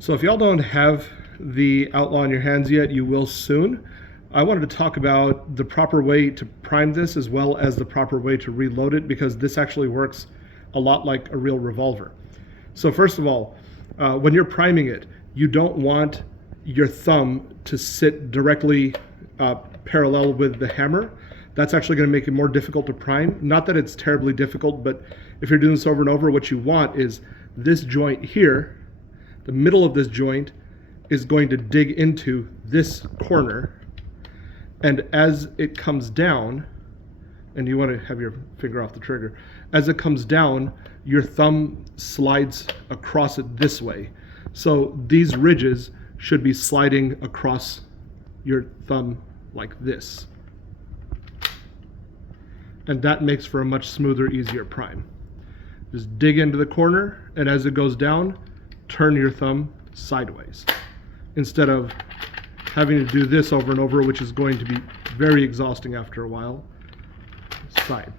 So if y'all don't have the Outlaw in your hands yet, you will soon. I wanted to talk about the proper way to prime this as well as the proper way to reload it, because this actually works a lot like a real revolver. So first of all, when you're priming it, you don't want your thumb to sit directly parallel with the hammer. That's actually going to make it more difficult to prime. Not that it's terribly difficult, but if you're doing this over and over, what you want is this joint here, the middle of this joint is going to dig into this corner, and as it comes down, and you want to have your finger off the trigger, as it comes down, your thumb slides across it this way. So these ridges should be sliding across your thumb like this. And that makes for a much smoother, easier prime. Just dig into the corner, and as it goes down, turn your thumb sideways, instead of having to do this over and over, which is going to be very exhausting after a while. Side,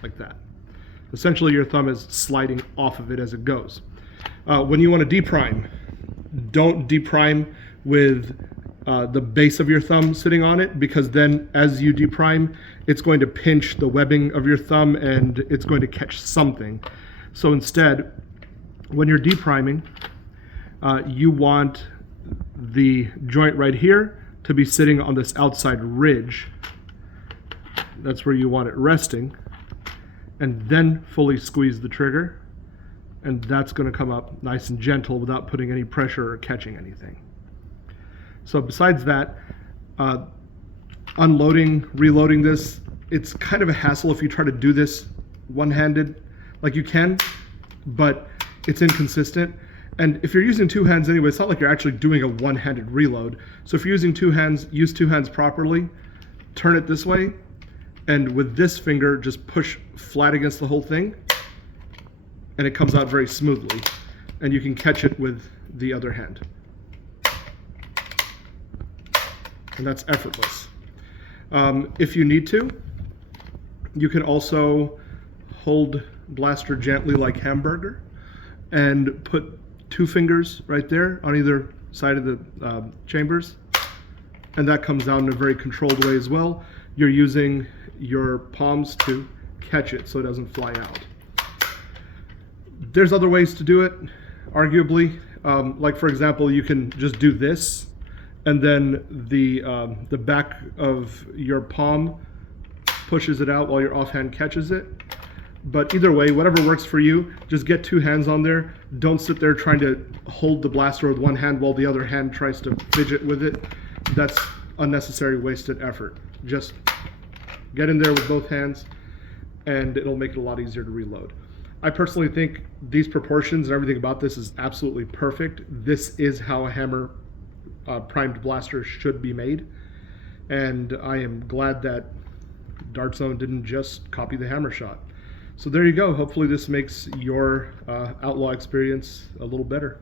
like that. Essentially, your thumb is sliding off of it as it goes. When you want to deprime, don't deprime with the base of your thumb sitting on it, because then as you deprime, it's going to pinch the webbing of your thumb and it's going to catch something. So instead, when you're depriming, you want the joint right here to be sitting on this outside ridge. That's where you want it resting, and then fully squeeze the trigger, and that's going to come up nice and gentle without putting any pressure or catching anything. So besides that, unloading, reloading this, it's kind of a hassle if you try to do this one-handed. Like, you can, but it's inconsistent. And if you're using two hands anyway, it's not like you're actually doing a one-handed reload. So if you're using two hands, use two hands properly, turn it this way, and with this finger, just push flat against the whole thing, and it comes out very smoothly. And you can catch it with the other hand. And that's effortless. If you need to, you can also hold blaster gently like hamburger and put two fingers right there on either side of the chambers, and that comes down in a very controlled way as well. You're using your palms to catch it so it doesn't fly out. There's other ways to do it, arguably. Like, for example, you can just do this, and then the back of your palm pushes it out while your offhand catches it. But either way, whatever works for you, just get two hands on there. Don't sit there trying to hold the blaster with one hand while the other hand tries to fidget with it. That's unnecessary wasted effort. Just get in there with both hands, and it'll make it a lot easier to reload. I personally think these proportions and everything about this is absolutely perfect. This is how a hammer primed blaster should be made, and I am glad that Dart Zone didn't just copy the hammer shot. So there you go. Hopefully this makes your Outlaw experience a little better.